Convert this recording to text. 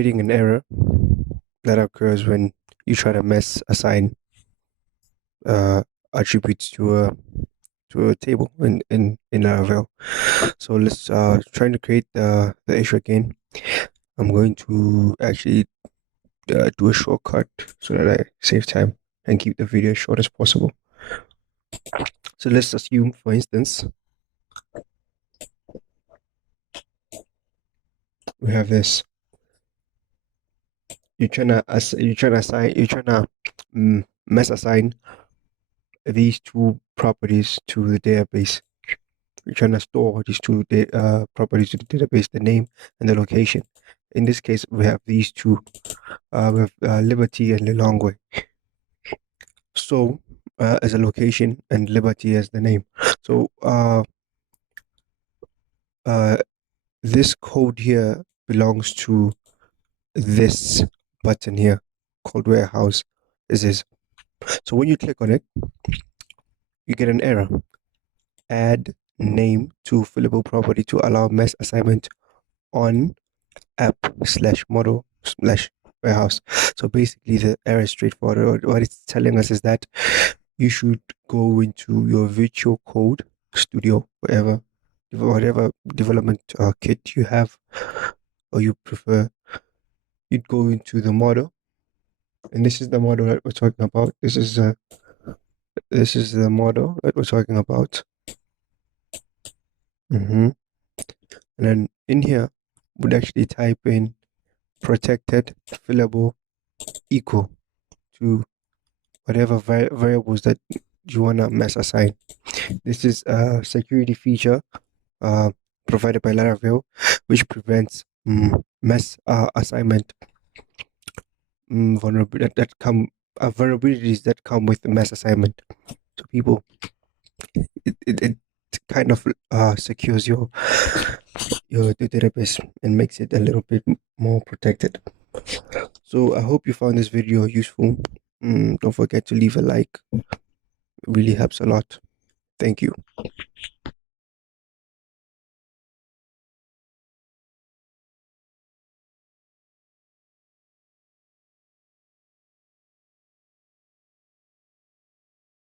Creating an error that occurs when you try to mass assign uh, attributes to a table in Laravel. So let's trying to create the issue again. I'm going to actually do a shortcut so that I save time and keep the video as short as possible. So let's assume, for instance, we have this. Mass assign these two properties to the database. You're trying to store these two properties to the database, the name and the location. In this case, we have these two. We have Liberty and Lilongwe. So, as a location and Liberty as the name. So, this code here belongs to this button here called warehouse. This is. So when you click on it, you get an error. Add name to fillable property to allow mass assignment on app/model/warehouse. So basically, the error is straightforward. What it's telling us is that you should go into your Visual Code Studio, whatever development kit you have or you prefer. You'd go into the model, and this is the model that we're talking about. This is the model that we're talking about. And then in here, would actually type in protected fillable equal to whatever variables that you want to mass assign. This is a security feature uh, provided by Laravel, which prevents mass assignment vulnerabilities that come with the mass assignment. So people, it kind of secures your database and makes it a little bit more protected. So I hope you found this video useful. Don't forget to leave a like. It really helps a lot. Thank you.